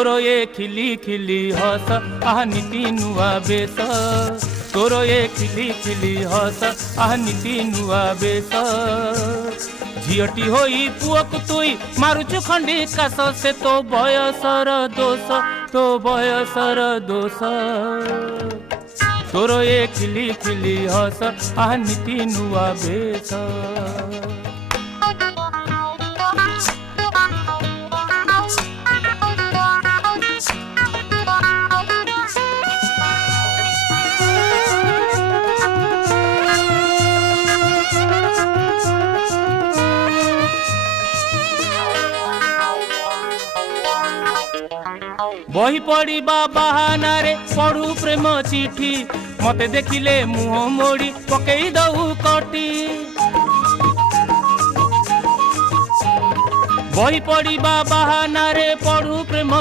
तोर ये खिली खिली हस आह नीति नुआ बेस तोर ये खिली खिली हस आह नीति नुआ बेस झीटी होई पुअक तुई मारुचु खंडी कास से तो बयसर दोष तोर ये खिली खिली हस आह नीति नुआ बेस बही पढ़ा बहाना रे पढ़ू प्रेम चिठी मते देखिले मुह मोड़ी पकई दऊ कटी बही पढ़ा बहाना रे पढ़ू प्रेम